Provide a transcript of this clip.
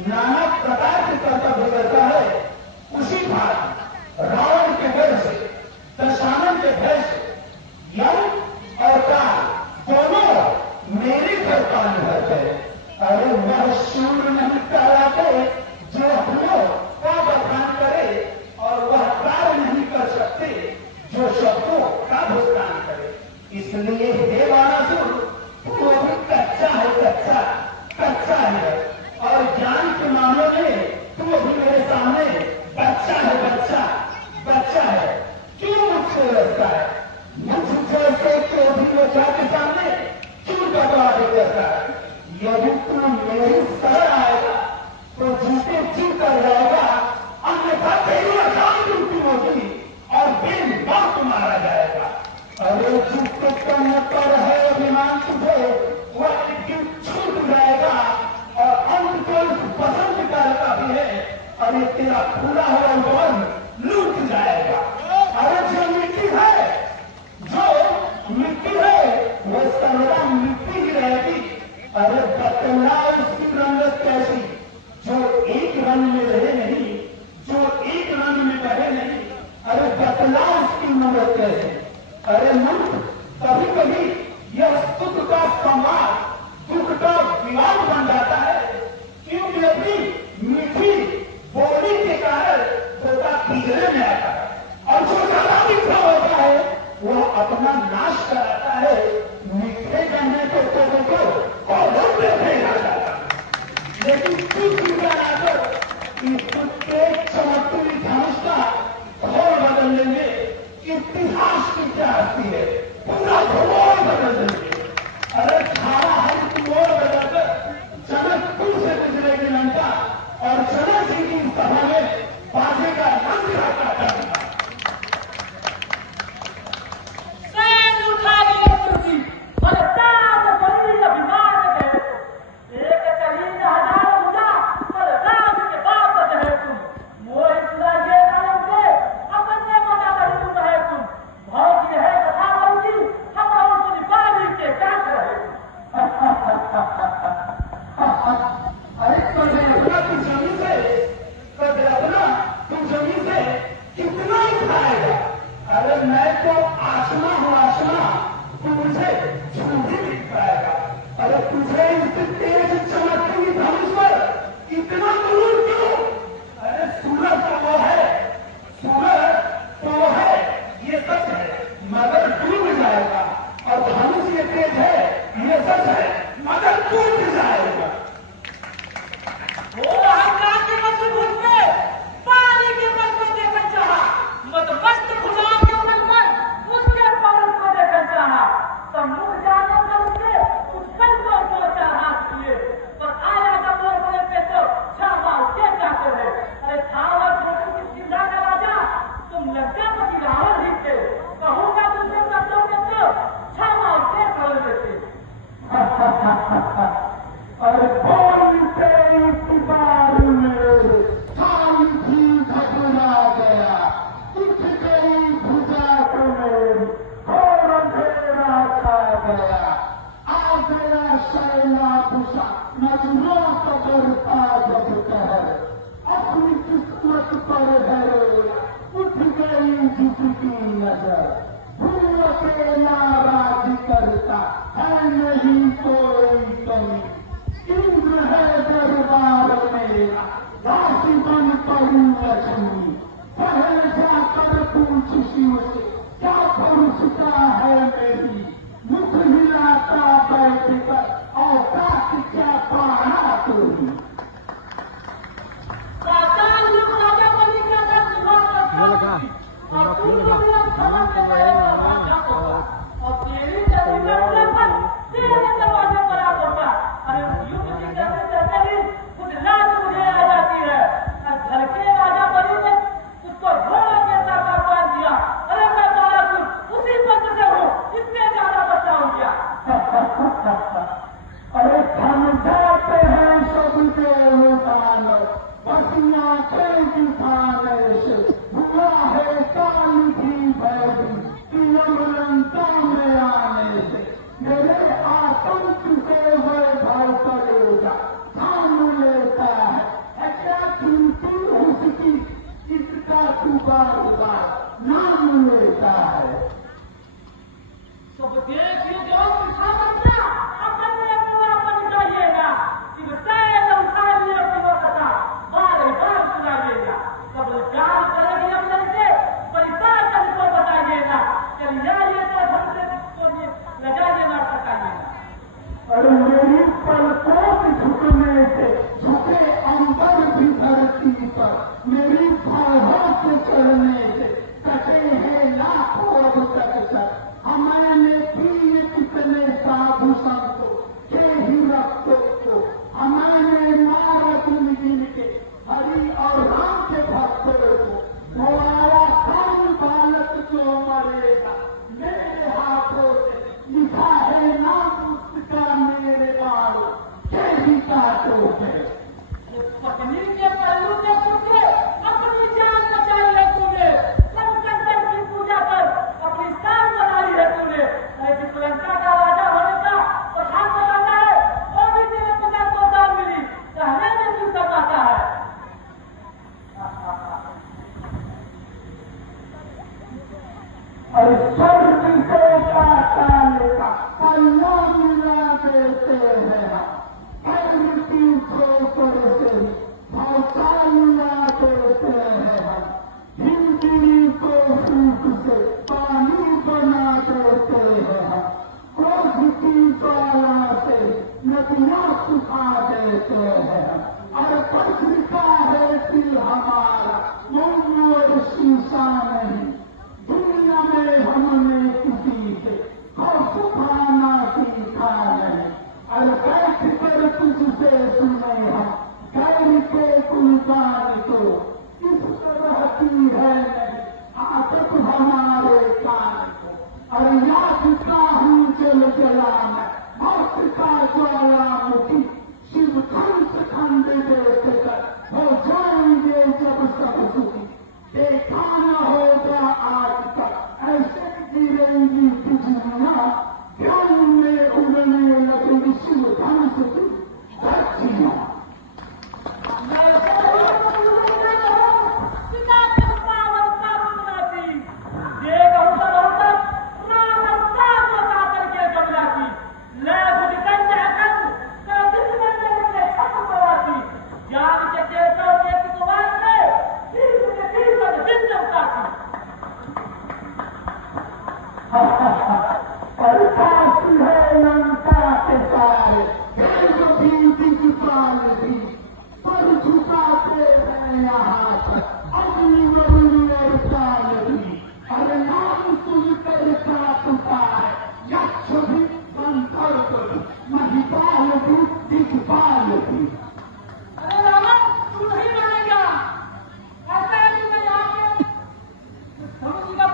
नाना प्रकार के कर्तव्य करता है, उसी भांति रावण के भय से, दशानन के भय से यम और काल दोनों मेरे घर कान भरते। अरे वह शूर नहीं कहलाते जो अपनों का बखान करे, और वह कार्य नहीं कर सकते जो शब्दों का भुगतान करे। इसलिए हे वानासुर, तू अभी कच्चा है, कच्चा है, और ज्ञान के मामले में तू अभी मेरे सामने बच्चा है। क्यों मुझसे रखता है? मुझसे क्यों भी बच्चा के सामने क्यों बर्बाद करता है? यदि तू मेरी शरण आएगा तो जीते जी कर जाएगा, अन्यथा तेरी अकाल ड्यूटी होगी और बेमौत मारा जाएगा। अरे जिसके करने पर है अभिमान तुझे, वह एक दिन छूट जाएगा और अंत को पसंद करता भी है। अरे तेरा पूरा हुआ मन लूट जाएगा। अरे जो मिट्टी है वो सर्वदा मिट्टी ही रहेगी। अरे बतला उसकी रंगत कैसी, जो एक रंग में रहे नहीं, जो एक रंग में बहे नहीं। अरे बतला उसकी मूर्त कैसे। अरे मूर्ख, कभी कभी यह सुख का संवाद दुख का विवाद बन जाता है, क्योंकि अपनी मीठी बोली के कारण तोता बिगड़े में आता है, और जो ज्यादा मीठा होता है वह अपना नाश कराता है। मीठे करने को तोते को और फेंका जाता है, लेकिन कुछ विचार आकर इस कुत्ते चमकती धनुष का घोर बदल लेंगे। इतिहास की क्या हस्ती है, पूरा घोर बदल देंगे। अरे खाना हर घोर बदलकर जनकपुर से गुजरेगी लंका, और जनक जी की सभा में बाजे का रंग रखा करता। बार बार नाम लेता है। सब देखिए जो उठा करना अपने बन जाइएगा कि बताए उठा लिया था बार बार सुनाइएगा। सब काम करेगी अपने से परिवार को बताइएगा। चलिए ये तो हमसे लगाइए ना सकाइएगा। अरे मेरी पलकों के झुकने से झुके अंबर भी धरती पर, मेरी बाहों के चढ़ने से कटे हैं लाखों अब तक। हमने किए कितने साधु संतों के ही रक्तों को, हमने मारत गिन के हरि और राम के भक्तों को। वो आया कौन बालक जो मरेगा, मेरे हाथों से लिखा है नाम उसका, मेरे बालों के ही काटो है। पत्नी के पल्लू के पुत्र अपनी जान बचाई है तूने। शंकर की पूजा पर अपनी शान बनाई है तूने। लेकिन लंका का राजा होने का प्रधान बनाना है, वो भी तेरे पिता को दान मिली कहने में क्यों सताता है। और स्वर्ग से काले का पल्ला मिला देते हैं, प्रकृति ठोकर से भौसा मिला देते हैं, हिंदी को सूख से पानी बना देते हैं, क्रोध की ज्वाला से नदियां सुखा देते हैं। और पत्रिका है दिल हमारा मोम और शीशा नहीं, दुनिया में हमने किसी से सुखाना सीखा नहीं। और बैठ कर तुझसे सुने हम गैर के गुलजान को, इस तरह की है नहीं आदत हमारे कान को। और याद का हूँ जल जलाना मौत का ज्वालामुखी, शिव कंस खंड देखकर हो जाएंगे जब सब सुखी। देखा न होगा आज तक ऐसे गिरेंगी बिजलियां, ध्यान में उड़ने लगेगी शिव धनुष की धरतियां। और काशी है लंका के सारे भी दिखपाल भी, पर झुकाते हैं यहाँ तक अग्नि वरुण और काल भी। अरे नाम सुनकर काटता है यक्ष भी संकल्प भी, महिपाल भी दिखपाल भी। अरे रावण तू नहीं मानेगा। ऐसा है कि मैं यहाँ पे धनुष का